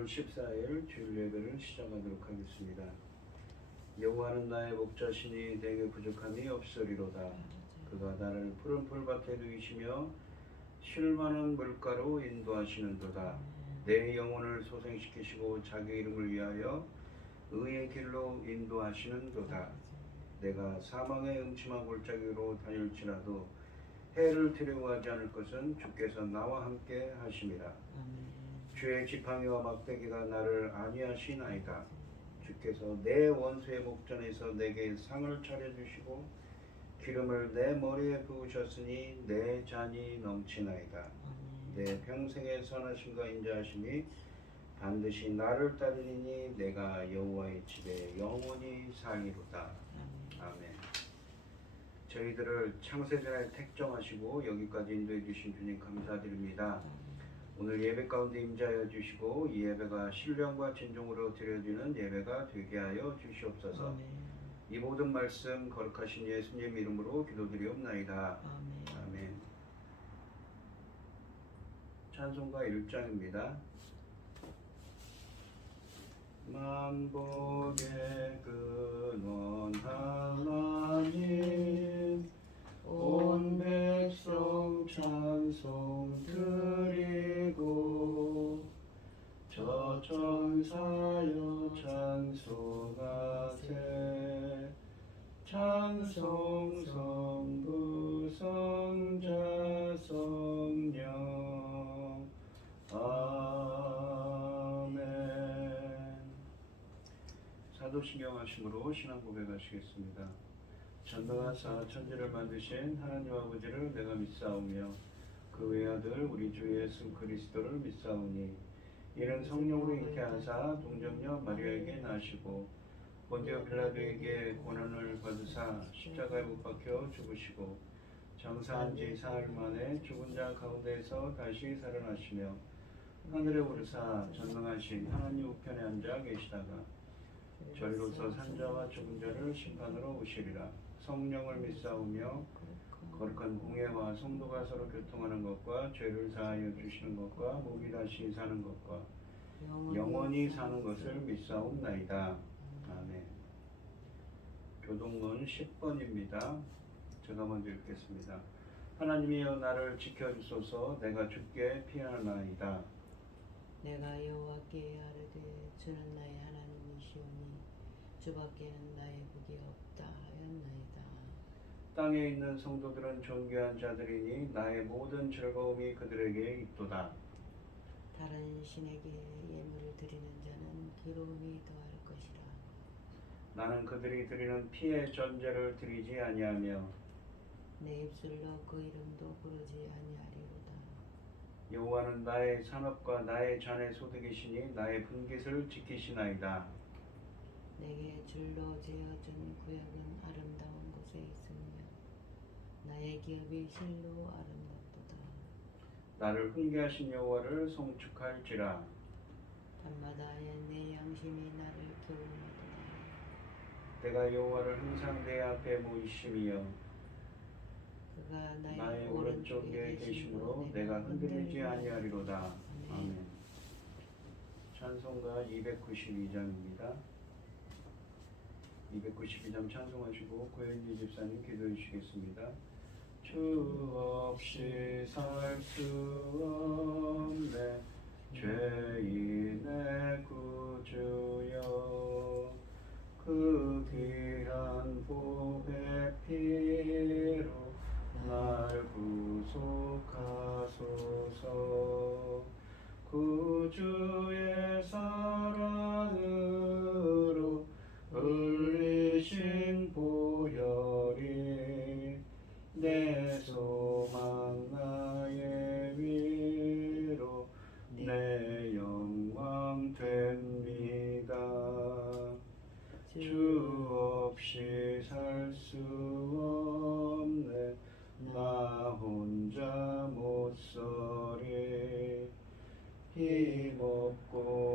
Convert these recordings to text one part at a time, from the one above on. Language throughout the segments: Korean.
5월 14일 주일 예배를 시작하도록 하겠습니다. 여호와는 나의 목자시니 내게 부족함이 없으리로다. 그가 나를 푸른 풀밭에 누이시며 쉴만한 물가로 인도하시는도다. 내 영혼을 소생시키시고 자기 이름을 위하여 의의 길로 인도하시는도다. 내가 사망의 음침한 골짜기로 다닐지라도 해를 두려워하지 않을 것은 주께서 나와 함께 하심이라. 주의 지팡이와 막대기가 나를 안위하시나이다. 주께서 내 원수의 목전에서 내게 상을 차려주시고 기름을 내 머리에 부으셨으니 내 잔이 넘치나이다. 내 평생의 선하심과 인자하심이 반드시 나를 따르리니 내가 여호와의 집에 영원히 살리로다. 아멘. 저희들을 창세전에 택정하시고 여기까지 인도해 주신 주님 감사드립니다. 오늘 예배 가운데 임재하여 주시고 이 예배가 신령과 진정으로 드려지는 예배가 되게 하여 주시옵소서. 이 모든 말씀 거룩하신 예수님 이름으로 기도드리옵나이다. 아멘. 찬송가 1장입니다. 만복의 근원 하나님 온 백성 찬송 드리고 저 천사여 찬송하세 찬송 성부 성자 성령 아멘. 사도신경 하심으로 신앙 고백하시겠습니다. 전능하사 천지를 만드신 하나님 아버지를 내가 믿사오며 그 외아들 우리 주 예수 그리스도를 믿사오니 이는 성령으로 잉태하사 동정녀 마리아에게 나시고 본디오 빌라도에게 고난을 받으사 십자가에 못 박혀 죽으시고 장사한 지 사흘 만에 죽은 자 가운데에서 다시 살아나시며 하늘에 오르사 전능하신 하나님 우편에 앉아 계시다가 저리로서 산자와 죽은 자를 심판으로 오시리라. 성령을 믿사오며 거룩한 공예와 성도가 서로 교통하는 것과 죄를 사하여 주시는 것과 몸이 다시 사는 것과 영원히 사는 것을 믿사옵나이다. 아멘. 교동문 10번입니다. 제가 먼저 읽겠습니다. 하나님이여 나를 지켜주소서. 내가 주께 피하나이다. 내가 여호와께 아뢰되 주는 나의 하나님이시오니 주밖에는 나의 복이 없다 하였나이다. 땅에 있는 성도들은 존귀한 자들이니 나의 모든 즐거움이 그들에게 있도다. 다른 신에게 예물을 드리는 자는 괴로움이 더할 것이라. 나는 그들이 드리는 피의 전제를 드리지 아니하며 내 입술로 그 이름도 부르지 아니하리로다. 여호와는 나의 산업과 나의 잔의 소득이시니 나의 분깃을 지키시나이다. 내게 줄로 재어준 구약은 아름다운 곳에 있으며 나의 기업이 실로 아름답도다. 나를 훈계하신 여호와를 송축할지라. 밤마다 내 양심이 나를 교훈하도다. 내가 여호와를 항상 내 앞에 모이심이여 그가 나의 오른쪽에 계심으로 내가 흔들리지 아니하리로다. 아멘. 찬송가 292장입니다. 292장 찬송하시고 고현지 집사님 기도해 주시겠습니다. 주 없이 살 수 없네 죄인의 구주여 그 귀한 보배 피로 날 구속하소서. 구주의 사랑으로 흘리신 보혈이 내 소망 나의 위로 내 영광 됩니다. 주 없이 살 수 없네 나 혼자 못 서리 힘없고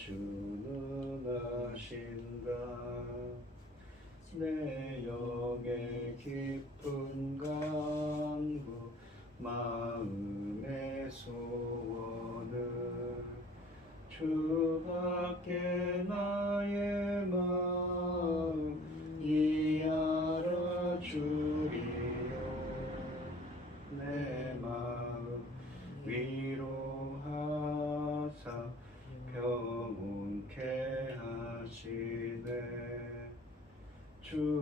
주는 아신다. 내 영의 깊은 간구 마음의 소원을 주밖에 나의 마음 이알아 주리요. 내 마음 위로하사 평온케 하시네. 주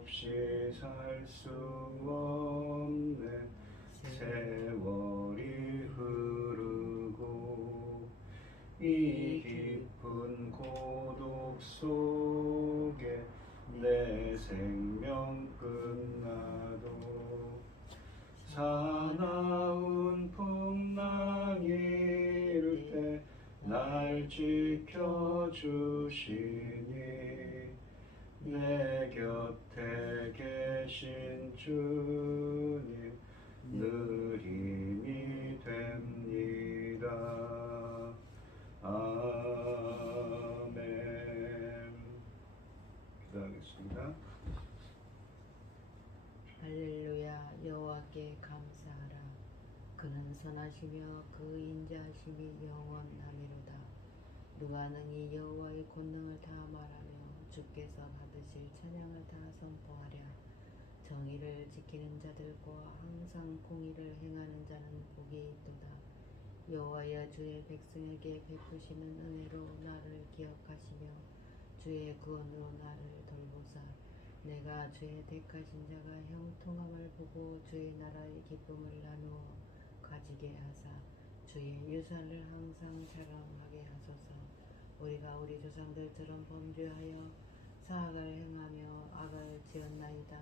없이 살 수 없네. 세월이 흐르고 이 깊은 고독 속에 내 생명 끝나도 사나운 풍랑이 일 때 날 지켜주시니 내 곁에 계신 주님 늘 힘이 됩니다. 아멘. 기도하겠습니다. 할렐루야. 여호와께 감사하라. 그는 선하시며 그 인자하심이 영원하리로다. 누가 능히 여호와의 권능을 다 말하며 주께서 받으실 찬양을 다 선포하랴. 정의를 지키는 자들과 항상 공의를 행하는 자는 복이 있도다. 여호와여, 주의 백성에게 베푸시는 은혜로 나를 기억하시며 주의 구원으로 나를 돌보사 내가 주의 택하신 자가 형통함을 보고 주의 나라의 기쁨을 나누어 가지게 하사 주의 유산을 항상 자랑하게 하소서. 우리가 우리 조상들처럼 범죄하여 사악을 행하며 악을 지었나이다.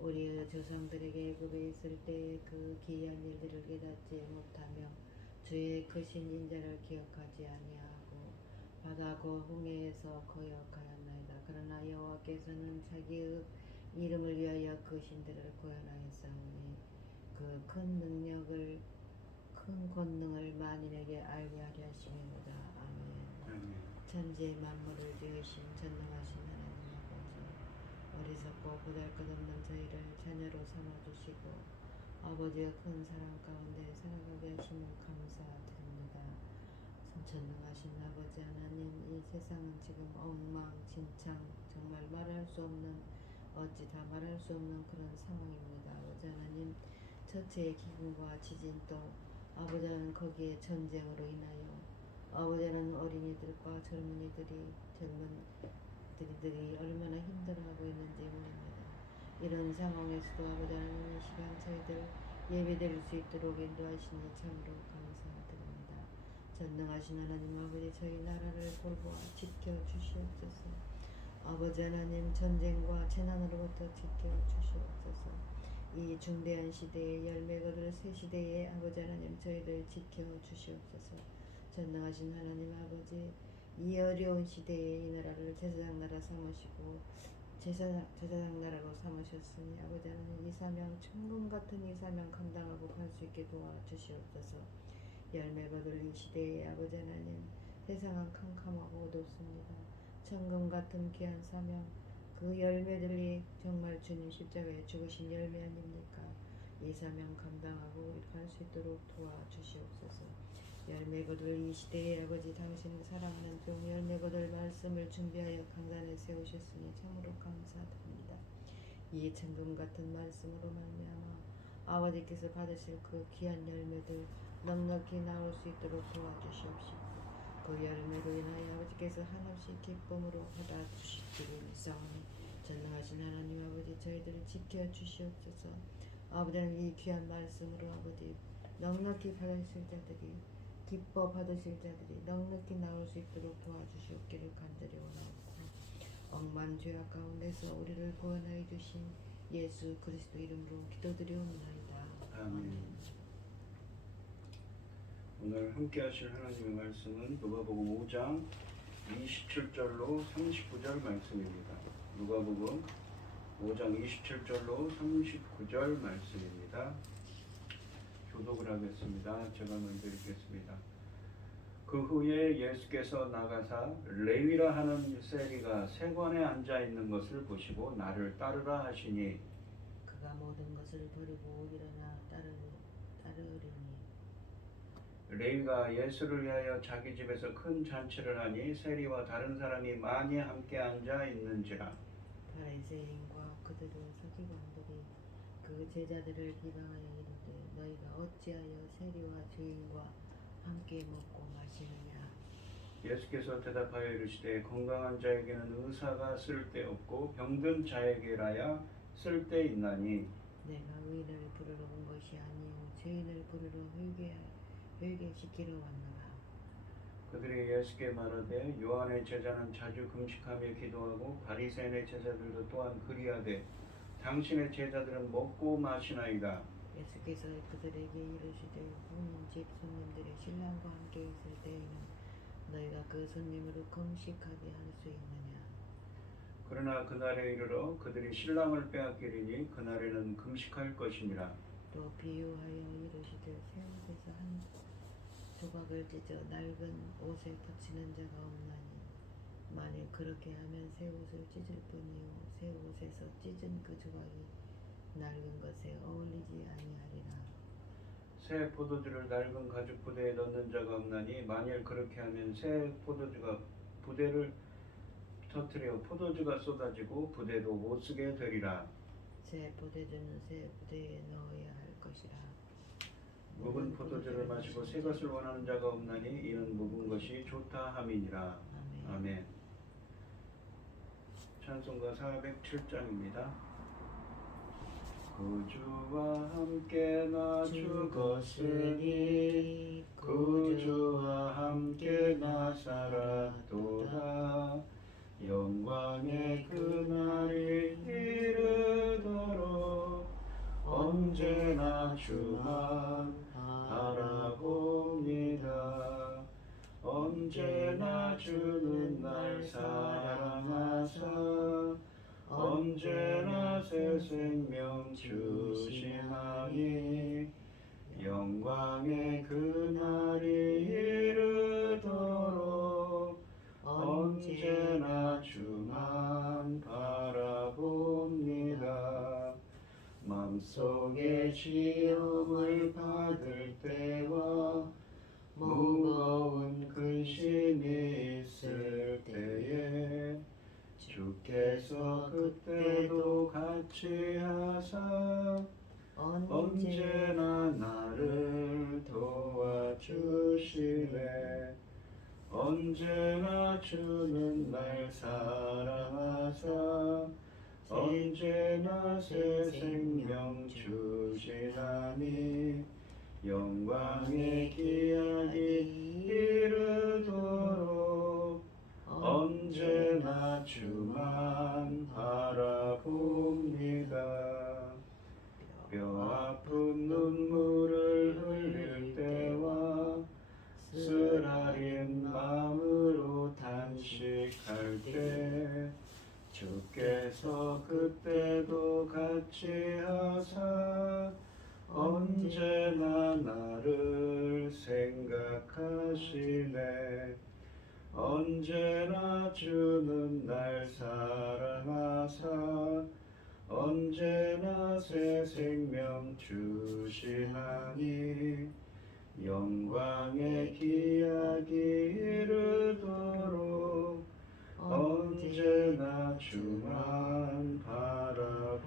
우리의 조상들에게 애굽에 있을 때의 그 기이한 일들을 깨닫지 못하며 주의 크신 인자를 기억하지 아니하고 바다고 홍해에서 거역하였나이다. 그러나 여호와께서는 자기의 이름을 위하여 그 신들을 구원하였사오니 그 큰 권능을 만인에게 알게 하려 하심이로다. 아멘. 천지 만물을 지으신 전능하신 하나님 아버지, 어리석고 보잘것없는 저희를 자녀로 삼아주시고 아버지의 큰 사랑 가운데 살아가게 하심을 감사드립니다. 전능하신 아버지 하나님, 이 세상은 지금 엉망진창, 정말 말할 수 없는, 어찌 다 말할 수 없는 그런 상황입니다. 아버지 하나님, 처체의 기근과 지진도 아버지는 거기에 전쟁으로 인하여 아버지는 어린이들과 젊은이들이 얼마나 힘들어하고 있는지 모릅니다. 이런 상황에서도 아버지 하나님, 이 시간 저희들 예배드릴 수 있도록 인도하시니 참으로 감사드립니다. 전능하신 하나님 아버지, 저희 나라를 돌보아 지켜주시옵소서. 아버지 하나님, 전쟁과 재난으로부터 지켜주시옵소서. 이 중대한 시대의 열매 거둘 새 시대에 아버지 하나님, 저희를 지켜주시옵소서. 전능하신 하나님 아버지, 이 어려운 시대에 이 나라를 제사장 나라 삼으시고 제사장 나라로 삼으셨으니 아버지 하나님, 이 사명, 천금 같은 이 사명 감당하고 갈 수 있게 도와주시옵소서. 열매 거둘 이 시대에 아버지 하나님, 세상은 캄캄하고 어둡습니다. 천금 같은 귀한 사명, 그 열매들이 정말 주님 십자가에 죽으신 열매 아닙니까? 이 사명 감당하고 갈 수 있도록 도와주시옵소서. 열매 거둘 이 시대에 아버지, 당신 사랑하는 종 열매 거둘 말씀을 준비하여 강단에 세우셨으니 참으로 감사드립니다. 이 천금 같은 말씀으로 말미암아 아버지께서 받으실 그 귀한 열매들 넉넉히 나올 수 있도록 도와주시옵시고, 그 열매로 인하여 아버지께서 한없이 기쁨으로 받아주시기를 믿사오니 전능하신 하나님 아버지, 저희들을 지켜주시옵소서. 아버지는 이 귀한 말씀으로 아버지 넉넉히 받으실 자들이, 기뻐 받으실 자들이 넉넉히 나올 수 있도록 도와주시옵기를 간절히 원하옵고, 억만 죄악 가운데서 우리를 구원하여 주신 예수 그리스도 이름으로 기도드리옵나이다. 아멘. 오늘 함께 하실 하나님의 말씀은 누가복음 5장 27절로 39절 말씀입니다. 누가복음 5장 27절로 39절 말씀입니다. 교독을 하겠습니다. 제가 먼저 읽겠습니다. 그 후에 예수께서 나가사 레위라 하는 세리가 세관에 앉아 있는 것을 보시고 나를 따르라 하시니 그가 모든 것을 버리고 일어나 따르리니 레위가 예수를 위하여 자기 집에서 큰 잔치를 하니 세리와 다른 사람이 많이 함께 앉아 있는지라. 바리새인과 그들의 서기관들이 그 제자들을 비방하여 이르되 너희가 어찌하여 세리와 죄인과 함께 먹고 마시느냐. 예수께서 대답하여 이르시되 건강한 자에게는 의사가 쓸데없고 병든 자에게라야 쓸데있나니 내가 의인을 부르러 온 것이 아니요 죄인을 부르러 회개시키러 왔노라. 그들이 예수께 말하되 요한의 제자는 자주 금식하며 기도하고 바리새인의 제자들도 또한 그리하되 당신의 제자들은 먹고 마시나이다. 예수께서 그들에게 이르시되 부모님 집 손님들의 신랑과 함께 있을 때에는 너희가 그 손님으로 금식하게 할 수 있느냐. 그러나 그날에 이르러 그들이 신랑을 빼앗기리니 그날에는 금식할 것이니라. 또 비유하여 이르시되 새 옷에서 한 조각을 찢어 낡은 옷에 붙이는 자가 없나니 만일 그렇게 하면 새 옷을 찢을 뿐이요 새 옷에서 찢은 그 조각이 낡은 것에 어울리지 아니하리라. 새 포도주를 낡은 가죽 부대에 넣는 자가 없나니 만일 그렇게 하면 새 포도주가 부대를 터뜨려 포도주가 쏟아지고 부대도 못 쓰게 되리라. 새 포도주는 새 부대에 넣어야 할 것이라. 묵은 포도주를 마시고 새 것을 원하는 자가 없나니 이는 묵은 것이 좋다 함이니라. 아멘. 찬송가 407장입니다. 구주와 함께 나 죽었으니 구주와 함께 나 살았도다. 영광의 그날이 이르도록 언제나 주만 바라봅니다. 언제나 주는 날 사랑하사 언제나 새 생명 주시나니 영광의 그날이 이르도록 언제나 주만 바라봅니다. 마음속에 시험을 받을 때와 무거운 근심이 있을 때에 주께서 그때도 같이 하사 언제나 나를 도와주시네. 언제나 주는 날 사랑하사 언제나 새 생명 주시나니 영광의 기약이 이르도록 언제나 주만 바라봅니다. 뼈아픈 눈물을 흘릴 때와 쓰라린 마음으로 단식할 때 주께서 그때도 같이 하사 언제나 나를 생각하시네. 언제나 주는 날 사랑하사 언제나 새 생명 주시나니 영광의 기약이 이르도록 언제나 주만 바라봅니다.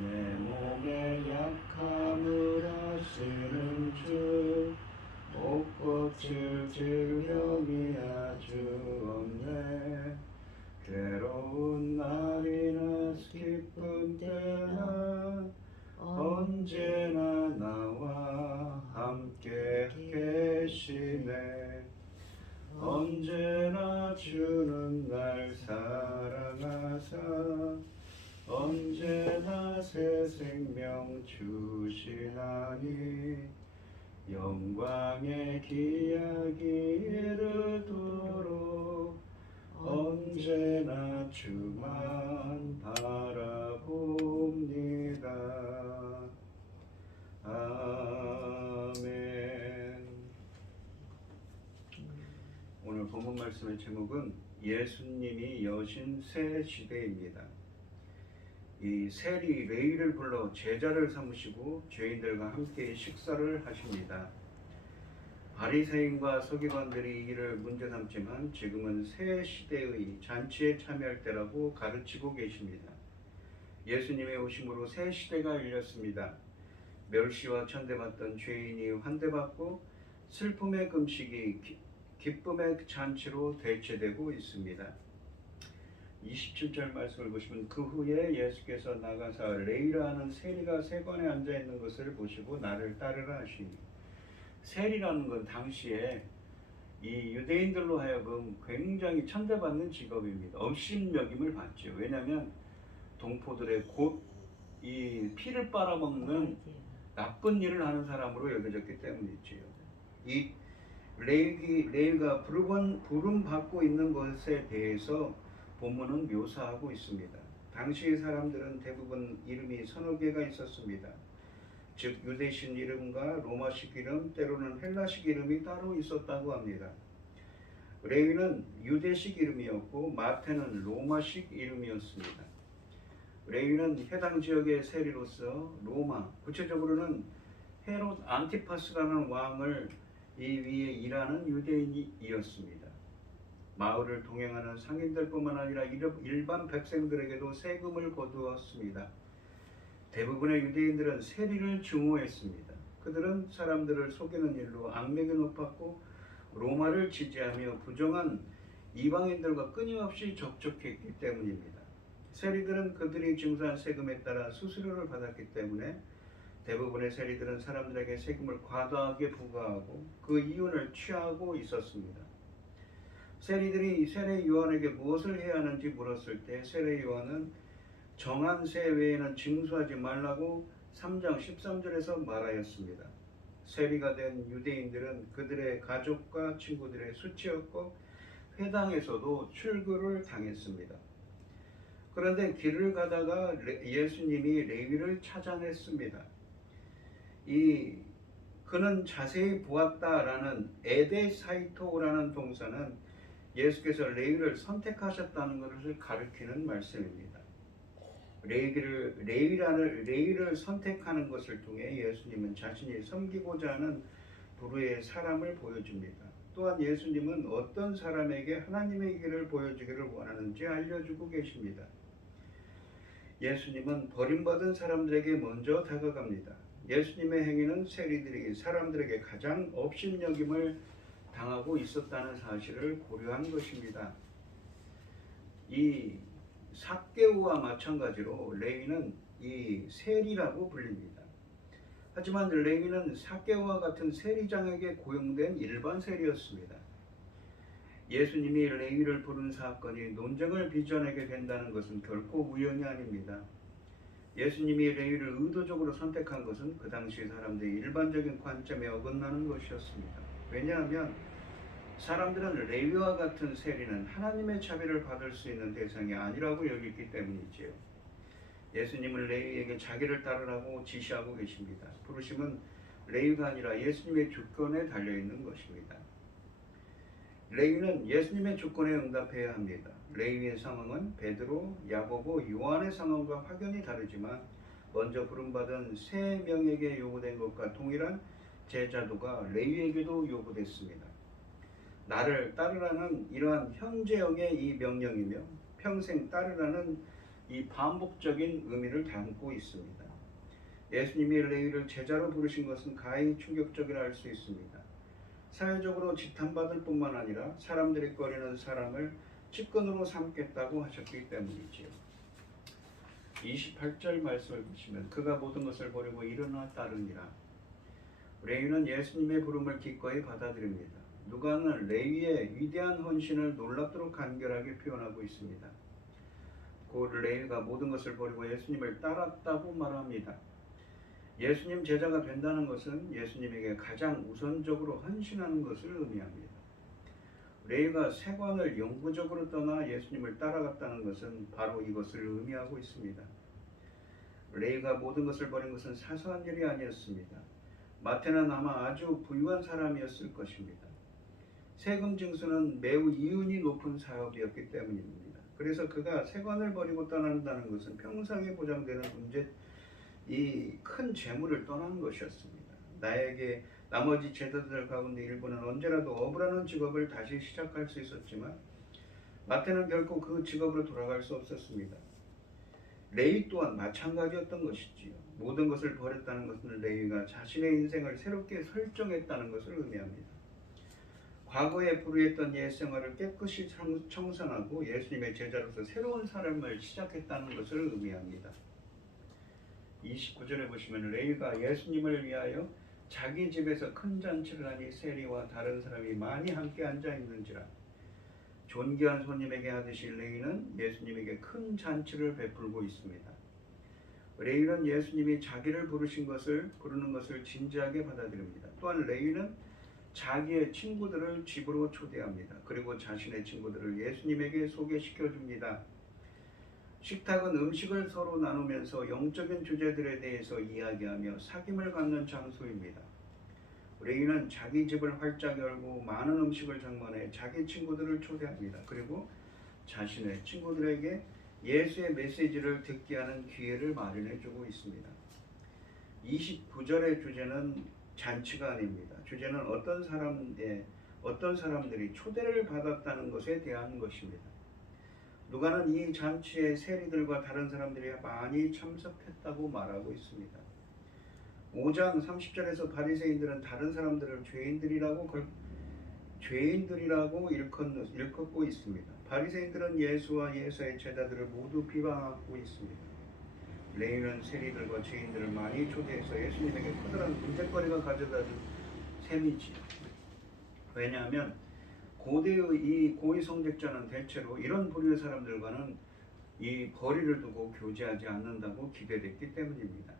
내 몸의 약함을 아시는 주 못 고칠 질병이 아주 없네. 괴로운 날이나 기쁜 때나 언제나 나와 함께 계시네. 언제나 주는 날 사랑하사 언제나 새 생명 주시나니 영광의 기약이 이르도록 언제나 주만 바라봅니다. 아멘. 오늘 본문 말씀의 제목은 예수님이 여신 새 시대입니다. 이 세리 레위를 불러 제자를 삼으시고 죄인들과 함께 식사를 하십니다. 바리새인과 서기관들이 이를 문제 삼지만 지금은 새 시대의 잔치에 참여할 때라고 가르치고 계십니다. 예수님의 오심으로 새 시대가 열렸습니다. 멸시와 천대받던 죄인이 환대받고 슬픔의 금식이 기쁨의 잔치로 대체되고 있습니다. 27절 말씀을 보시면 그 후에 예수께서 나가사 레위라 하는 세리가 세관에 앉아 있는 것을 보시고 나를 따르라 하시니, 세리라는 건 당시에 이 유대인들로 하여금 굉장히 천대받는 직업입니다. 업신여김을 받죠. 왜냐하면 동포들의 곧 이 피를 빨아먹는 나쁜 일을 하는 사람으로 여겨졌기 때문이지요. 이 레위가 부름 받고 있는 것에 대해서 본문은 묘사하고 있습니다. 당시 사람들은 대부분 이름이 서너 개가 있었습니다. 즉 유대식 이름과 로마식 이름, 때로는 헬라식 이름이 따로 있었다고 합니다. 레위는 유대식 이름이었고 마태는 로마식 이름이었습니다. 레위는 해당 지역의 세리로서 로마, 구체적으로는 헤롯 안티파스라는 왕을 이 위에 일하는 유대인이었습니다. 마을을 동행하는 상인들뿐만 아니라 일반 백성들에게도 세금을 거두었습니다. 대부분의 유대인들은 세리를 증오했습니다. 그들은 사람들을 속이는 일로 악명이 높았고 로마를 지지하며 부정한 이방인들과 끊임없이 접촉했기 때문입니다. 세리들은 그들이 징수한 세금에 따라 수수료를 받았기 때문에 대부분의 세리들은 사람들에게 세금을 과다하게 부과하고 그 이윤을 취하고 있었습니다. 세리들이 세례 요한에게 무엇을 해야 하는지 물었을 때 세례 요한은 정한 세 외에는 징수하지 말라고 3장 13절에서 말하였습니다. 세리가 된 유대인들은 그들의 가족과 친구들의 수치였고 회당에서도 출교를 당했습니다. 그런데 길을 가다가 예수님이 레위를 찾아냈습니다. 그는 자세히 보았다라는 에데사이토라는 동사는 예수께서 레위를 선택하셨다는 것을 가리키는 말씀입니다. 레위를 선택하는 것을 통해 예수님은 자신이 섬기고자 하는 부류의 사람을 보여줍니다. 또한 예수님은 어떤 사람에게 하나님의 길을 보여주기를 원하는지 알려주고 계십니다. 예수님은 버림받은 사람들에게 먼저 다가갑니다. 예수님의 행위는 세리들이 사람들에게 가장 업신여김을 당하고 있었다는 사실을 고려한 것입니다. 이 삭개오와 마찬가지로 레위는 이 세리라고 불립니다. 하지만 레위는 삭개오와 같은 세리장에게 고용된 일반 세리였습니다. 예수님이 레위를 부른 사건이 논쟁을 빚어내게 된다는 것은 결코 우연이 아닙니다. 예수님이 레위를 의도적으로 선택한 것은 그 당시 사람들의 일반적인 관점에 어긋나는 것이었습니다. 왜냐하면 사람들은 레위와 같은 세리는 하나님의 자비를 받을 수 있는 대상이 아니라고 여겼기 때문이지요. 예수님은 레위에게 자기를 따르라고 지시하고 계십니다. 부르심은 레위가 아니라 예수님의 주권에 달려있는 것입니다. 레위는 예수님의 주권에 응답해야 합니다. 레위의 상황은 베드로, 야고보, 요한의 상황과 확연히 다르지만 먼저 부름받은 세 명에게 요구된 것과 동일한 제자도가 레위에게도 요구됐습니다. 나를 따르라는 이러한 현재형의 이 명령이며 평생 따르라는 이 반복적인 의미를 담고 있습니다. 예수님이 레위를 제자로 부르신 것은 가히 충격적이라 할 수 있습니다. 사회적으로 지탄받을 뿐만 아니라 사람들이 꺼리는 사람을 직권으로 삼겠다고 하셨기 때문이지요. 28절 말씀을 보시면 그가 모든 것을 버리고 일어나 따르니라. 레위는 예수님의 부름을 기꺼이 받아들입니다. 누가는 레위의 위대한 헌신을 놀랍도록 간결하게 표현하고 있습니다. 곧 레위가 모든 것을 버리고 예수님을 따랐다고 말합니다. 예수님 제자가 된다는 것은 예수님에게 가장 우선적으로 헌신하는 것을 의미합니다. 레위가 세관을 영구적으로 떠나 예수님을 따라갔다는 것은 바로 이것을 의미하고 있습니다. 레위가 모든 것을 버린 것은 사소한 일이 아니었습니다. 마태는 아마 아주 부유한 사람이었을 것입니다. 세금 징수는 매우 이윤이 높은 사업이었기 때문입니다. 그래서 그가 세관을 버리고 떠난다는 것은 평생에 보장되는 이 큰 재물을 떠난 것이었습니다. 나에게 나머지 제자들 가운데 일부는 언제라도 어부라는 직업을 다시 시작할 수 있었지만 마태는 결코 그 직업으로 돌아갈 수 없었습니다. 레위 또한 마찬가지였던 것이지요. 모든 것을 버렸다는 것은 레위가 자신의 인생을 새롭게 설정했다는 것을 의미합니다. 과거에 불의했던 옛 생활을 깨끗이 청산하고 예수님의 제자로서 새로운 삶을 시작했다는 것을 의미합니다. 29절에 보시면 레위가 예수님을 위하여 자기 집에서 큰 잔치를 하니 세리와 다른 사람이 많이 함께 앉아 있는지라. 존귀한 손님에게 하듯이 레위는 예수님에게 큰 잔치를 베풀고 있습니다. 레위는 예수님이 자기를 부르는 것을 진지하게 받아들입니다. 또한 레위는 자기의 친구들을 집으로 초대합니다. 그리고 자신의 친구들을 예수님에게 소개시켜 줍니다. 식탁은 음식을 서로 나누면서 영적인 주제들에 대해서 이야기하며 사귐을 갖는 장소입니다. 레위는 자기 집을 활짝 열고 많은 음식을 장만해 자기 친구들을 초대합니다. 그리고 자신의 친구들에게 예수의 메시지를 듣게 하는 기회를 마련해 주고 있습니다. 29절의 주제는 잔치가 아닙니다. 주제는 어떤 사람들이 초대를 받았다는 것에 대한 것입니다. 누가는 이 잔치에 세리들과 다른 사람들이 많이 참석했다고 말하고 있습니다. 5장 30절에서 바리새인들은 다른 사람들을 죄인들이라고 일컫고 있습니다. 바리새인들은 예수와 예수의 제자들을 모두 비방하고 있습니다. 레위는 세리들과 죄인들을 많이 초대해서 예수님에게 커다란 문제거리가 가져다 준 셈이지요. 왜냐하면 고대의 이 고위 성직자는 대체로 이런 부류의 사람들과는 이 거리를 두고 교제하지 않는다고 기대됐기 때문입니다.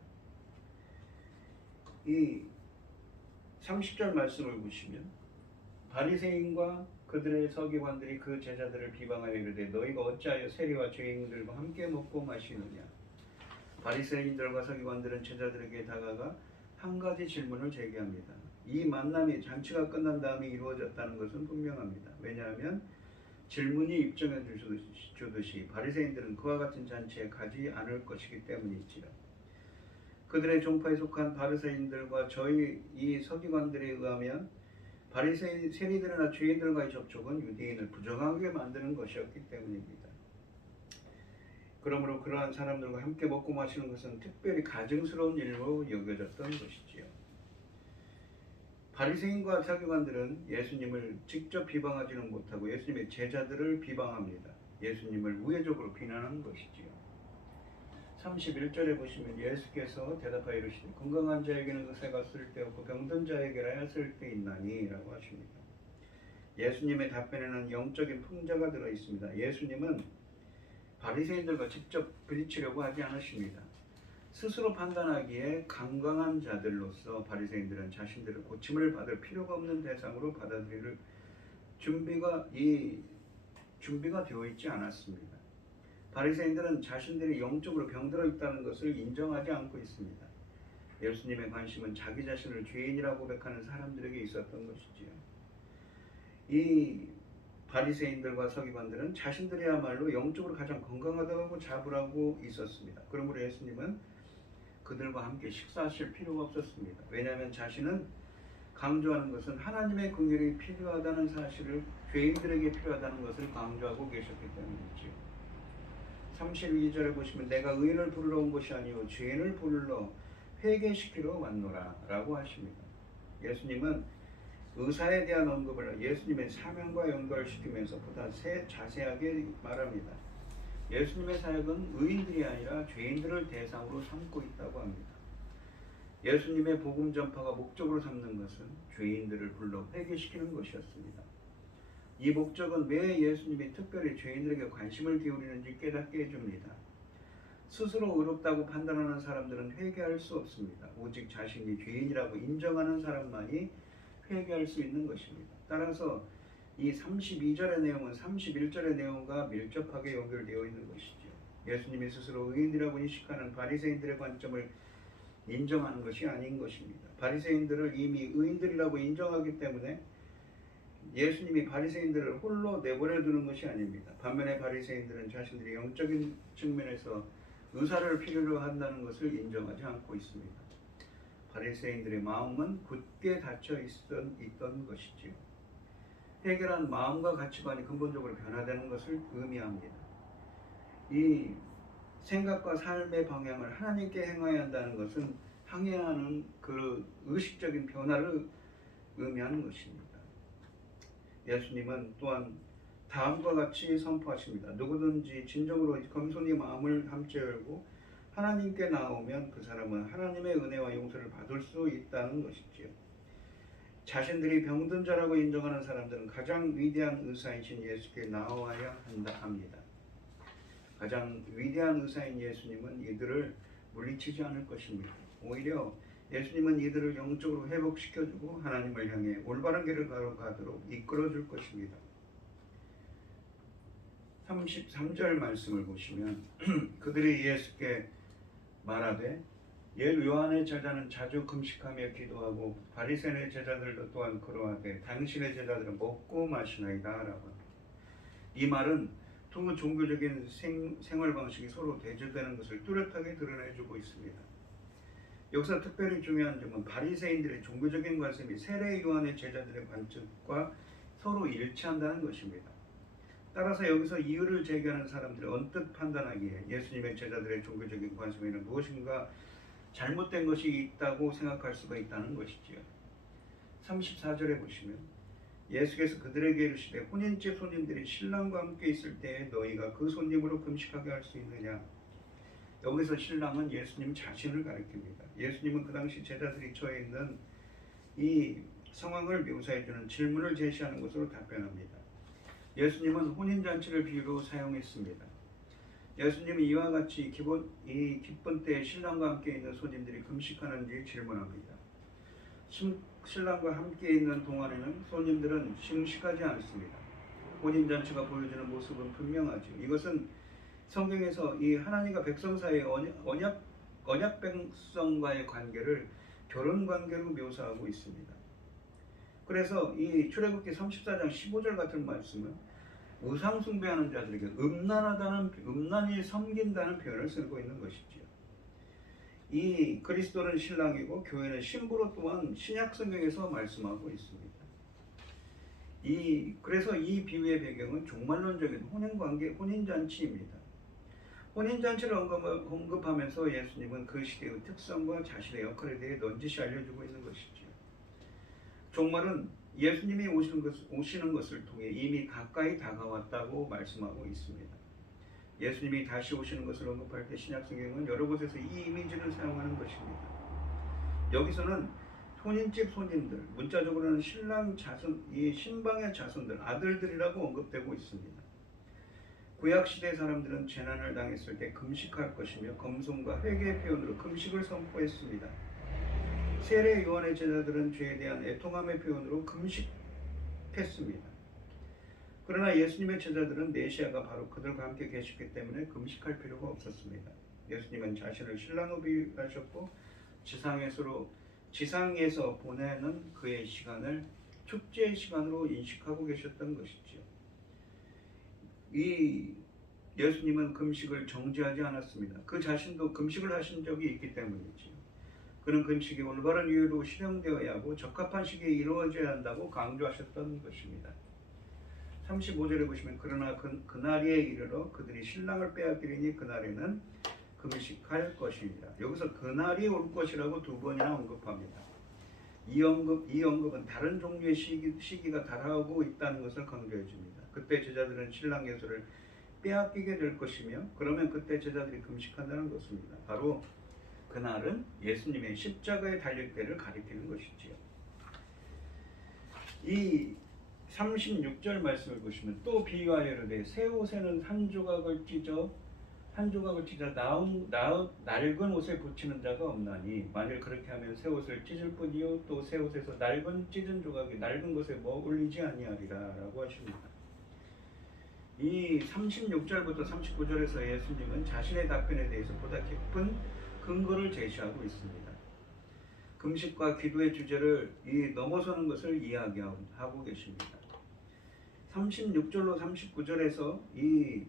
이 30절 말씀을 보시면 바리새인과 그들의 서기관들이 그 제자들을 비방하여 이르되 너희가 어찌하여 세리와 죄인들과 함께 먹고 마시느냐. 바리새인들과 서기관들은 제자들에게 다가가 한 가지 질문을 제기합니다. 이 만남이 잔치가 끝난 다음에 이루어졌다는 것은 분명합니다. 왜냐하면 질문이 입증해 주듯이 바리새인들은 그와 같은 잔치에 가지 않을 것이기 때문이지요. 그들의 종파에 속한 바리새인들과 저희 이 서기관들에 의하면 바리새인 세리들이나 죄인들과의 접촉은 유대인을 부정하게 만드는 것이었기 때문입니다. 그러므로 그러한 사람들과 함께 먹고 마시는 것은 특별히 가증스러운 일로 여겨졌던 것이지요. 바리새인과 서기관들은 예수님을 직접 비방하지는 못하고 예수님의 제자들을 비방합니다. 예수님을 우회적으로 비난하는 것이지요. 31절에 보시면 예수께서 대답하여 이르시되 건강한 자에게는 의사가 쓸데없고 병든 자에게라야 쓸데있나니 라고 하십니다. 예수님의 답변에는 영적인 풍자가 들어있습니다. 예수님은 바리새인들과 직접 부딪히려고 하지 않으십니다. 스스로 판단하기에 강강한 자들로서 바리새인들은 자신들을 고침을 받을 필요가 없는 대상으로 받아들일 준비가 되어 있지 않았습니다. 바리새인들은 자신들이 영적으로 병들어 있다는 것을 인정하지 않고 있습니다. 예수님의 관심은 자기 자신을 죄인이라고 고백하는 사람들에게 있었던 것이지요. 이 바리새인들과 서기관들은 자신들이야말로 영적으로 가장 건강하다고 자부하고 있었습니다. 그러므로 예수님은 그들과 함께 식사하실 필요가 없었습니다. 왜냐하면 자신은 강조하는 것은 하나님의 긍휼이 필요하다는 사실을 죄인들에게 필요하다는 것을 강조하고 계셨기 때문이지요. 32절에 보시면 내가 의인을 부르러 온 것이 아니요 죄인을 부르러 회개시키러 왔노라 라고 하십니다. 예수님은 의사에 대한 언급을 예수님의 사명과 연결시키면서 보다 자세하게 말합니다. 예수님의 사역은 의인들이 아니라 죄인들을 대상으로 삼고 있다고 합니다. 예수님의 복음 전파가 목적으로 삼는 것은 죄인들을 불러 회개시키는 것이었습니다. 이 목적은 왜 예수님이 특별히 죄인들에게 관심을 기울이는지 깨닫게 해줍니다. 스스로 의롭다고 판단하는 사람들은 회개할 수 없습니다. 오직 자신이 죄인이라고 인정하는 사람만이 회개할 수 있는 것입니다. 따라서 이 32절의 내용은 31절의 내용과 밀접하게 연결되어 있는 것이죠. 예수님이 스스로 의인이라고 인식하는 바리새인들의 관점을 인정하는 것이 아닌 것입니다. 바리새인들을 이미 의인들이라고 인정하기 때문에 예수님이 바리새인들을 홀로 내버려 두는 것이 아닙니다. 반면에 바리새인들은 자신들이 영적인 측면에서 의사를 필요로 한다는 것을 인정하지 않고 있습니다. 바리새인들의 마음은 굳게 닫혀 있던 것이지요. 해결한 마음과 가치관이 근본적으로 변화되는 것을 의미합니다. 이 생각과 삶의 방향을 하나님께 행해야 한다는 것은 항해하는 그 의식적인 변화를 의미하는 것입니다. 예수님은 또한 다음과 같이 선포하십니다. 누구든지 진정으로 겸손히 마음을 함께 열고 하나님께 나오면 그 사람은 하나님의 은혜와 용서를 받을 수 있다는 것이지요. 자신들이 병든 자라고 인정하는 사람들은 가장 위대한 의사이신 예수께 나와야 합니다. 가장 위대한 의사인 예수님은 이들을 물리치지 않을 것입니다. 오히려 예수님은 이들을 영적으로 회복시켜주고 하나님을 향해 올바른 길을 가도록 이끌어줄 것입니다. 33절 말씀을 보시면 그들이 예수께 말하되 옛 요한의 제자는 자주 금식하며 기도하고 바리새인의 제자들도 또한 그러하되 당신의 제자들은 먹고 마시나이다 라고. 이 말은 두 종교적인 생활 방식이 서로 대조되는 것을 뚜렷하게 드러내주고 있습니다. 여기서 특별히 중요한 점은 바리새인들의 종교적인 관점이 세례 요한의 제자들의 관점과 서로 일치한다는 것입니다. 따라서 여기서 이유를 제기하는 사람들이 언뜻 판단하기에 예수님의 제자들의 종교적인 관점에는 무엇인가 잘못된 것이 있다고 생각할 수가 있다는 것이지요. 34절에 보시면 예수께서 그들에게 이르시되 혼인집 손님들이 신랑과 함께 있을 때에 너희가 그 손님으로 금식하게 할 수 있느냐. 여기서 신랑은 예수님 자신을 가리킵니다. 예수님은 그 당시 제자들이 처해 있는 이 상황을 묘사해주는 질문을 제시하는 것으로 답변합니다. 예수님은 혼인잔치를 비유로 사용했습니다. 예수님은 이와 같이 이 기쁜 때에 신랑과 함께 있는 손님들이 금식하는지 질문합니다. 신랑과 함께 있는 동안에는 손님들은 금식하지 않습니다. 혼인잔치가 보여주는 모습은 분명하죠. 이것은 성경에서 이 하나님과 백성 사이의 언약 백성과의 관계를 결혼 관계로 묘사하고 있습니다. 그래서 이 출애굽기 34장 15절 같은 말씀은 우상 숭배하는 자들에게 음란히 섬긴다는 표현을 쓰고 있는 것이지요. 이 그리스도는 신랑이고 교회는 신부로 또한 신약 성경에서 말씀하고 있습니다. 그래서 이 비유의 배경은 종말론적인 혼인잔치입니다. 혼인잔치를 언급하면서 예수님은 그 시대의 특성과 자신의 역할에 대해 넌지시 알려주고 있는 것이지요. 종말은 예수님이 오시는 것을 통해 이미 가까이 다가왔다고 말씀하고 있습니다. 예수님이 다시 오시는 것을 언급할 때 신약성경은 여러 곳에서 이 이미지를 사용하는 것입니다. 여기서는 혼인집 손님들, 문자적으로는 신랑 자손, 이 신방의 자손들, 아들들이라고 언급되고 있습니다. 구약시대 사람들은 재난을 당했을 때 금식할 것이며 검송과 회개의 표현으로 금식을 선포했습니다. 세례 요한의 제자들은 죄에 대한 애통함의 표현으로 금식했습니다. 그러나 예수님의 제자들은 메시아가 바로 그들과 함께 계셨기 때문에 금식할 필요가 없었습니다. 예수님은 자신을 신랑으로 비유하셨고 지상에서 보내는 그의 시간을 축제의 시간으로 인식하고 계셨던 것이지요. 이 예수님은 금식을 정죄하지 않았습니다. 그 자신도 금식을 하신 적이 있기 때문이지요. 그는 금식이 올바른 이유로 실행되어야 하고 적합한 시기에 이루어져야 한다고 강조하셨던 것입니다. 35절에 보시면 그러나 그날에 이르러 그들이 신랑을 빼앗기리니 그날에는 금식할 것입니다. 여기서 그날이 올 것이라고 두 번이나 언급합니다. 이 언급은 다른 종류의 시기가 다가오고 있다는 것을 강조해 줍니다. 그때 제자들은 신랑 예수를 빼앗기게 될 것이며 그러면 그때 제자들이 금식한다는 것입니다. 바로 그날은 예수님의 십자가에 달릴 때를 가리키는 것이지요. 이 36절 말씀을 보시면 또 비유하여 이르되 새 옷에는 한 조각을 찢어 낡은 옷에 붙이는 자가 없나니 만일 그렇게 하면 새 옷을 찢을 뿐이요 또 새 옷에서 찢은 조각이 낡은 것에 어울리지 아니하리라 라고 하십니다. 이 36절부터 39절에서 예수님은 자신의 답변에 대해서 보다 깊은 근거를 제시하고 있습니다. 금식과 기도의 주제를 넘어서는 것을 이야기하고 계십니다. 36절로 39절에서 이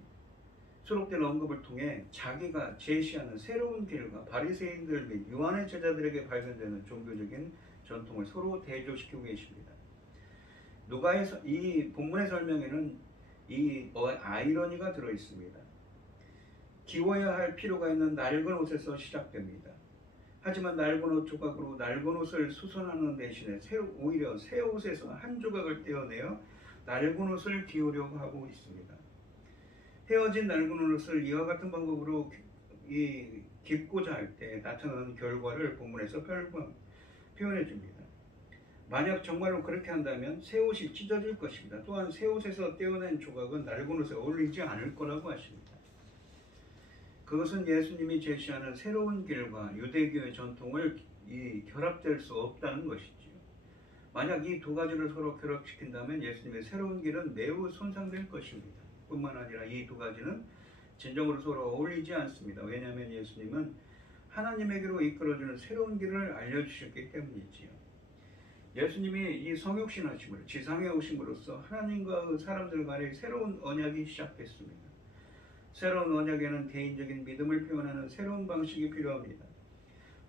수록된 언급을 통해 자기가 제시하는 새로운 길과 바리새인들 및 요한의 제자들에게 발견되는 종교적인 전통을 서로 대조시키고 계십니다. 누가의 이 본문의 설명에는 이 아이러니가 들어 있습니다. 기워야 할 필요가 있는 낡은 옷에서 시작됩니다. 하지만 낡은 옷 조각으로 낡은 옷을 수선하는 대신에 오히려 새 옷에서 한 조각을 떼어내어 낡은 옷을 뒤우려고 하고 있습니다. 헤어진 낡은 옷을 이와 같은 방법으로 깁고자 할 때 나타나는 결과를 본문에서 표현해 줍니다. 만약 정말로 그렇게 한다면 새 옷이 찢어질 것입니다. 또한 새 옷에서 떼어낸 조각은 낡은 옷에 어울리지 않을 거라고 하십니다. 그것은 예수님이 제시하는 새로운 길과 유대교의 전통을 결합될 수 없다는 것이지요. 만약 이 두 가지를 서로 결합시킨다면 예수님의 새로운 길은 매우 손상될 것입니다. 뿐만 아니라 이 두 가지는 진정으로 서로 어울리지 않습니다. 왜냐하면 예수님은 하나님에게로 이끌어주는 새로운 길을 알려주셨기 때문이지요. 예수님이 이 성육신하심으로 지상에 오심으로써 하나님과 사람들 간의 새로운 언약이 시작됐습니다. 새로운 언약에는 개인적인 믿음을 표현하는 새로운 방식이 필요합니다.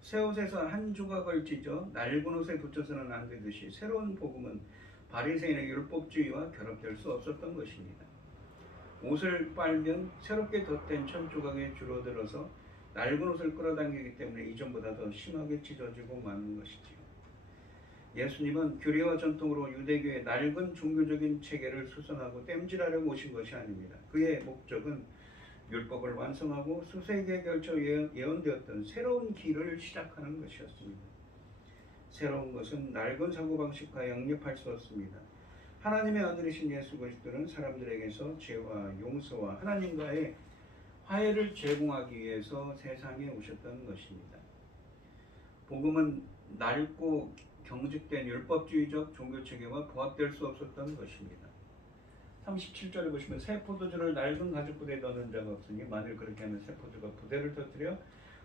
새 옷에서 한 조각을 찢어 낡은 옷에 붙여서는 안 되듯이 새로운 복음은 바리새인의 율법주의와 결합될 수 없었던 것입니다. 옷을 빨면 새롭게 덧댄 천 조각에 줄어들어서 낡은 옷을 끌어당기기 때문에 이전보다 더 심하게 찢어지고 마는 것이지요. 예수님은 규례와 전통으로 유대교의 낡은 종교적인 체계를 수선하고 땜질하려고 오신 것이 아닙니다. 그의 목적은 율법을 완성하고 수세기에 걸쳐 예언되었던 새로운 길을 시작하는 것이었습니다. 새로운 것은 낡은 사고방식과 양립할 수 없습니다. 하나님의 아들이신 예수 그리스도는 사람들에게서 죄와 용서와 하나님과의 화해를 제공하기 위해서 세상에 오셨던 것입니다. 복음은 낡고 경직된 율법주의적 종교체계와 부합될 수 없었던 것입니다. 37절에 보시면 새 포도주를 낡은 가죽 부대에 넣는 자가 없으니 만일 그렇게 하면 새 포도주가 부대를 터뜨려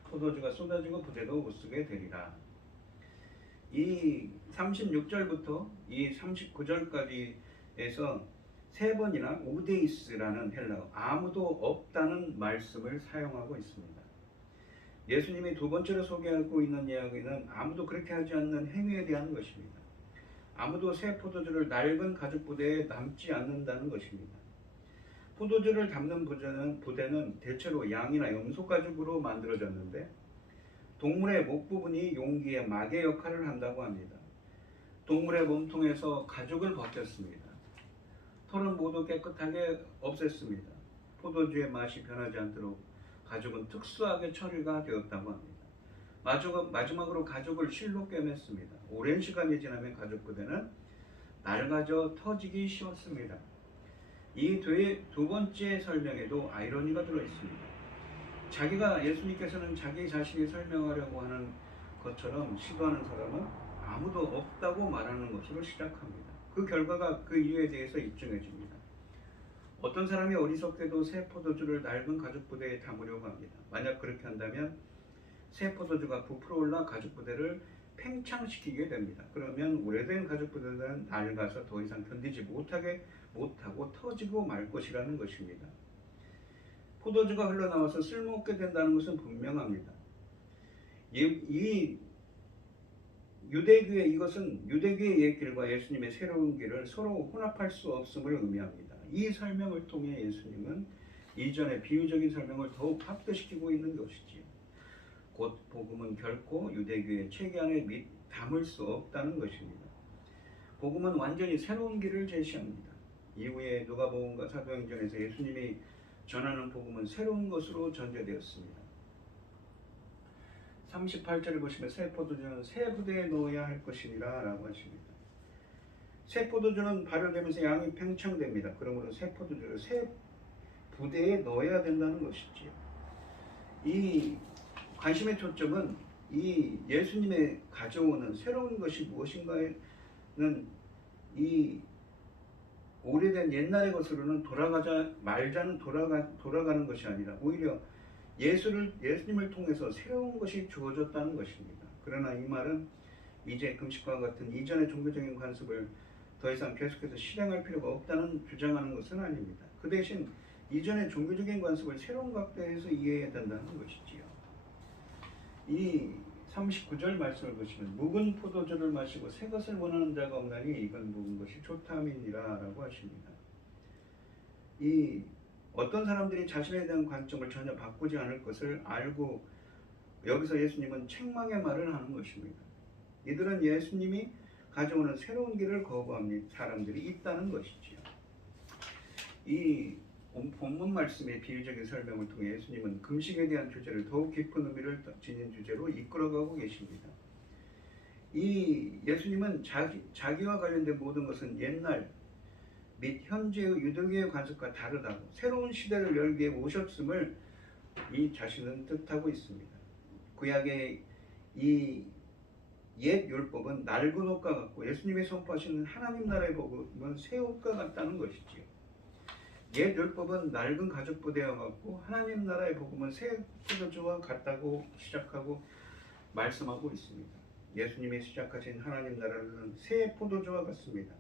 포도주가 쏟아지고 부대도 못쓰게 되리라. 이 36절부터 이 39절까지에서 세 번이나 오데이스라는 헬라어 아무도 없다는 말씀을 사용하고 있습니다. 예수님이 두 번째로 소개하고 있는 이야기는 아무도 그렇게 하지 않는 행위에 대한 것입니다. 아무도 새 포도주를 낡은 가죽 부대에 남지 않는다는 것입니다. 포도주를 담는 부대는 대체로 양이나 염소 가죽으로 만들어졌는데 동물의 목 부분이 용기의 막의 역할을 한다고 합니다. 동물의 몸통에서 가죽을 벗겼습니다. 털은 모두 깨끗하게 없앴습니다. 포도주의 맛이 변하지 않도록 가죽은 특수하게 처리가 되었다고 합니다. 마지막으로 가죽을 실로 꿰맸습니다. 오랜 시간이 지나면 가죽 부대는 낡아져 터지기 쉬웠습니다. 이 두 번째 설명에도 아이러니가 들어있습니다. 자기가 예수님께서는 자기 자신이 설명하려고 하는 것처럼 시도하는 사람은 아무도 없다고 말하는 것으로 시작합니다. 그 결과가 그 이유에 대해서 입증해 줍니다. 어떤 사람이 어리석게도 새 포도주를 낡은 가죽 부대에 담으려고 합니다. 만약 그렇게 한다면 새 포도주가 부풀어 올라 가죽 부대를 팽창시키게 됩니다. 그러면 오래된 가죽 부대는 낡아서 더 이상 견디지 못하고 터지고 말 것이라는 것입니다. 포도주가 흘러나와서 쓸모없게 된다는 것은 분명합니다. 이 이것은 유대교의 옛 길과 예수님의 새로운 길을 서로 혼합할 수 없음을 의미합니다. 이 설명을 통해 예수님은 이전의 비유적인 설명을 더욱 확대시키고 있는 것이지요. 곧 복음은 결코 유대교의 체계 안에 담을 수 없다는 것입니다. 복음은 완전히 새로운 길을 제시합니다. 이후에 누가복음과 사도행전에서 예수님이 전하는 복음은 새로운 것으로 전제되었습니다. 38절을 보시면 새 포도주는 새 부대에 넣어야 할 것이니라 라고 하십니다. 새 포도주는 발효되면서 양이 팽창됩니다. 그러므로 새 포도주를 새 부대에 넣어야 된다는 것이지요. 이 관심의 초점은 이 예수님의 가져오는 새로운 것이 무엇인가에는 이 오래된 옛날의 것으로는 돌아가는 것이 아니라 오히려 예수님을 통해서 새로운 것이 주어졌다는 것입니다. 그러나 이 말은 이제 금식과 같은 이전의 종교적인 관습을 더 이상 계속해서 실행할 필요가 없다는 주장하는 것은 아닙니다. 그 대신 이전의 종교적인 관습을 새로운 각도에서 이해해야 된다는 것이지요. 이 39절 말씀을 보시면 묵은 포도주를 마시고 새 것을 원하는 자가 없나니 이건 묵은 것이 좋다함이니라 라고 하십니다. 이 어떤 사람들이 자신에 대한 관점을 전혀 바꾸지 않을 것을 알고 여기서 예수님은 책망의 말을 하는 것입니다. 이들은 예수님이 가져오는 새로운 길을 거부합니다. 사람들이 있다는 것이지요. 이 본문 말씀의 비유적인 설명을 통해 예수님은 금식에 대한 주제를 더욱 깊은 의미를 지닌 주제로 이끌어가고 계십니다. 이 예수님은 자기와 관련된 모든 것은 옛날 및 현재의 유대교의 관습과 다르다고 새로운 시대를 열기 위해 오셨음을 이 자신은 뜻하고 있습니다. 구약의 이 옛 율법은 낡은 옷과 같고 예수님이 선포하시는 하나님 나라의 복음은 새 옷과 같다는 것이지요. 옛 율법은 낡은 가죽부대와 같고 하나님 나라의 복음은 새 포도주와 같다고 시작하고 말씀하고 있습니다. 예수님이 시작하신 하나님 나라는 새 포도주와 같습니다.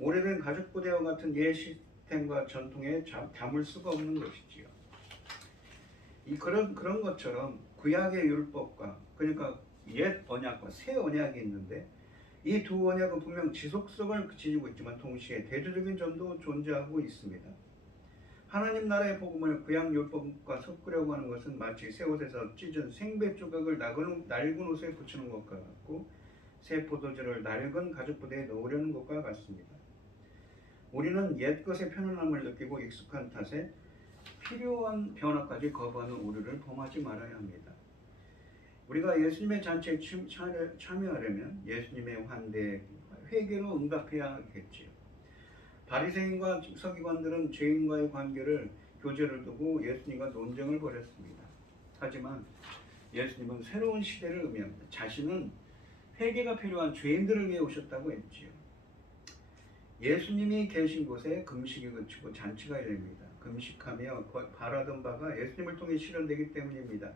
오래된 가죽부대와 같은 옛 시스템과 전통에 담을 수가 없는 것이지요. 그런 것처럼 구약의 율법과 그러니까 옛 언약과 새 언약이 있는데 이 두 언약은 분명 지속성을 지니고 있지만 동시에 대조적인 점도 존재하고 있습니다. 하나님 나라의 복음을 구약 율법과 섞으려고 하는 것은 마치 새 옷에서 찢은 생배 조각을 낡은 옷에 붙이는 것과 같고 새 포도주를 낡은 가죽부대에 넣으려는 것과 같습니다. 우리는 옛 것의 편안함을 느끼고 익숙한 탓에 필요한 변화까지 거부하는 오류를 범하지 말아야 합니다. 우리가 예수님의 잔치에 참여하려면 예수님의 환대에 회개로 응답해야 하겠지요. 바리새인과 서기관들은 죄인과의 관계를 교제를 두고 예수님과 논쟁을 벌였습니다. 하지만 예수님은 새로운 시대를 의미합니다. 자신은 회개가 필요한 죄인들을 위해 오셨다고 했지요. 예수님이 계신 곳에 금식이 그치고 잔치가 열립니다. 금식하며 바라던 바가 예수님을 통해 실현되기 때문입니다.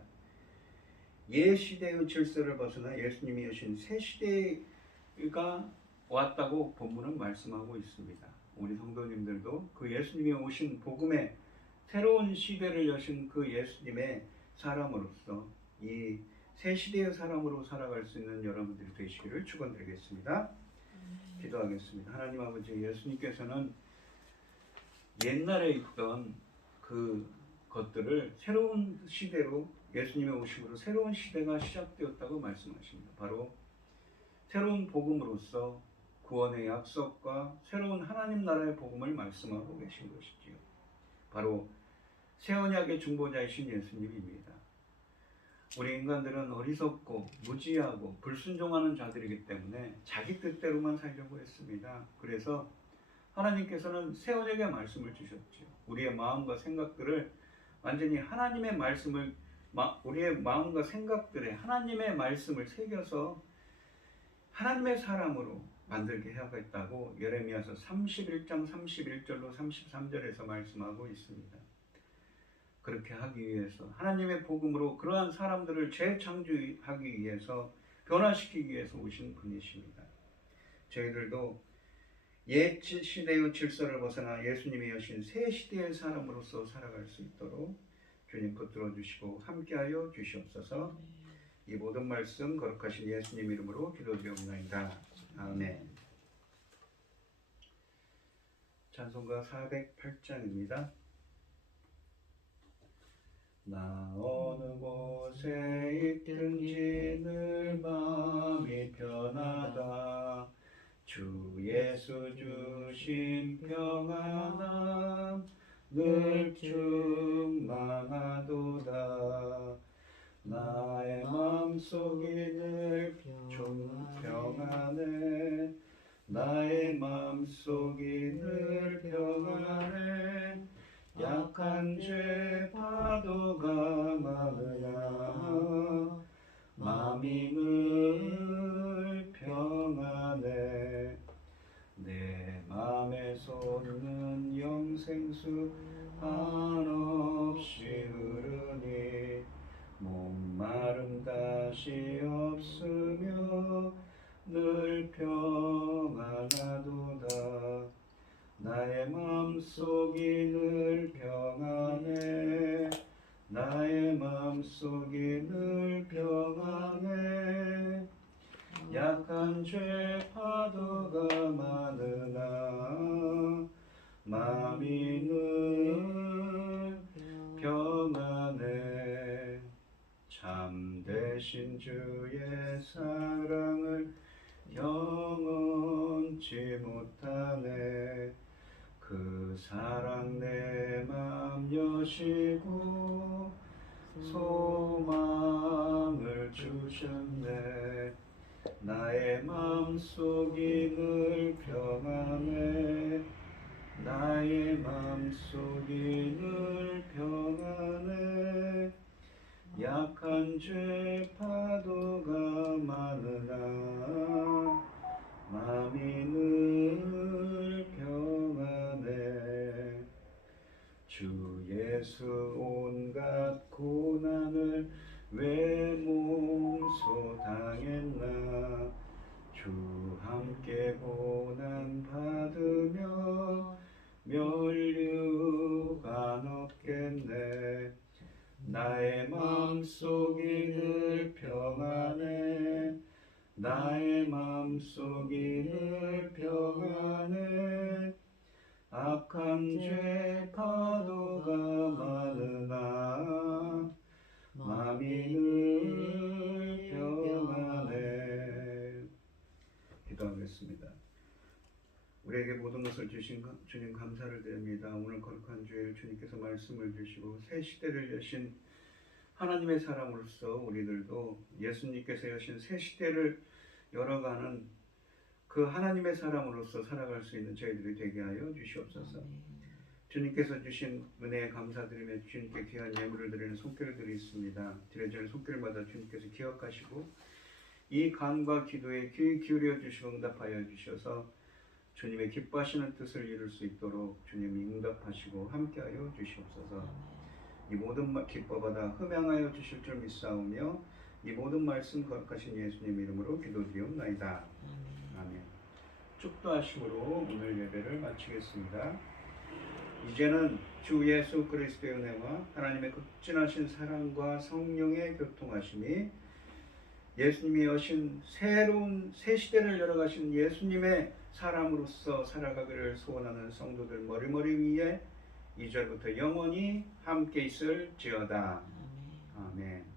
옛 시대의 질서를 벗어나 예수님이 여신 새 시대가 왔다고 본문은 말씀하고 있습니다. 우리 성도님들도 그 예수님이 오신 복음의 새로운 시대를 여신 그 예수님의 사람으로서 이 새 시대의 사람으로 살아갈 수 있는 여러분들이 되시기를 축원드리겠습니다. 기도하겠습니다. 하나님 아버지, 예수님께서는 옛날에 있던 그 것들을 새로운 시대로 예수님의 오심으로 새로운 시대가 시작되었다고 말씀하십니다. 바로 새로운 복음으로서 구원의 약속과 새로운 하나님 나라의 복음을 말씀하고 계신 것이지요. 바로 새 언약의 중보자이신 예수님입니다. 우리 인간들은 어리석고 무지하고 불순종하는 자들이기 때문에 자기 뜻대로만 살려고 했습니다. 그래서 하나님께서는 새 언약의 말씀을 주셨지요. 우리의 마음과 생각들을 완전히 하나님의 말씀을 우리의 마음과 생각들에 하나님의 말씀을 새겨서 하나님의 사람으로 만들게 해야겠다고 예레미야서 31장 31절로 33절에서 말씀하고 있습니다. 그렇게 하기 위해서 하나님의 복음으로 그러한 사람들을 재창조하기 위해서 변화시키기 위해서 오신 분이십니다. 저희들도 옛 시대의 질서를 벗어나 예수님이 여신 새 시대의 사람으로서 살아갈 수 있도록 주님 붙들어 주시고 함께하여 주시옵소서. 이 모든 말씀 거룩하신 예수님 이름으로 기도드리옵나이다. 아멘. 찬송가 408장입니다. 나 어느 곳에 있든지 늘 마음이 편하다. 주 예수 주신 평안함 늘 충만하도다. 나의 마음속이 늘 평안해. 나의 마음속이 늘 평안해. 약한 죄 파도가 많으나 마음이 늘 평안해. 내 맘에 솟는 영생수 한없이 흐르니 목마름 다시 없으며 늘 평안하도다. 나의 마음속이 늘 평안해. 나의 마음속이 늘 평안해. 약한 죄 파도가 많으나 마음이 늘 평안해. 참되신 주의 사랑을 경험치 못하네. 그 사랑 내 맘 여시고 소망을 주셨네. 나의 마음속이 늘 평안해. 나의 마음속이 늘 평안해. 약한 죄 파도가 많으나 마음이 늘 평안해. 주 예수 온갖 고난을 왜 몽소당했나. 주 함께 고난 받으며 멸류관 없겠네. 나의 마음속이 늘 평안해. 나의 마음속이 늘 평안해. 악한 죄 파도가 많으나 마음이 늘 평안해. 기도하겠습니다. 우리에게 모든 것을 주신 주님 감사를 드립니다. 오늘 거룩한 주일 주님께서 말씀을 주시고 새 시대를 여신 하나님의 사람으로서 우리들도 예수님께서 여신 새 시대를 열어가는 그 하나님의 사람으로서 살아갈 수 있는 저희들이 되게 하여 주시옵소서. 주님께서 주신 은혜에 감사드리며 주님께 귀한 예물을 드리는 손길들이 있습니다. 드려지는 손길마다 주님께서 기억하시고 이 간과 기도에 귀 기울여 주시고 응답하여 주셔서 주님의 기뻐하시는 뜻을 이룰 수 있도록 주님이 응답하시고 함께하여 주시옵소서. 이 모든 기뻐받아 흠양하여 주실 줄 믿사오며 이 모든 말씀 거룩하신 예수님 이름으로 기도드리옵나이다. 아멘. 축도하심으로 오늘 예배를 마치겠습니다. 이제는 주 예수 그리스도의 은혜와 하나님의 극진하신 사랑과 성령의 교통하심이 예수님이 여신 새로운 새 시대를 열어가신 예수님의 사람으로서 살아가기를 소원하는 성도들 머리머리 위에 2절부터 영원히 함께 있을지어다. 아멘.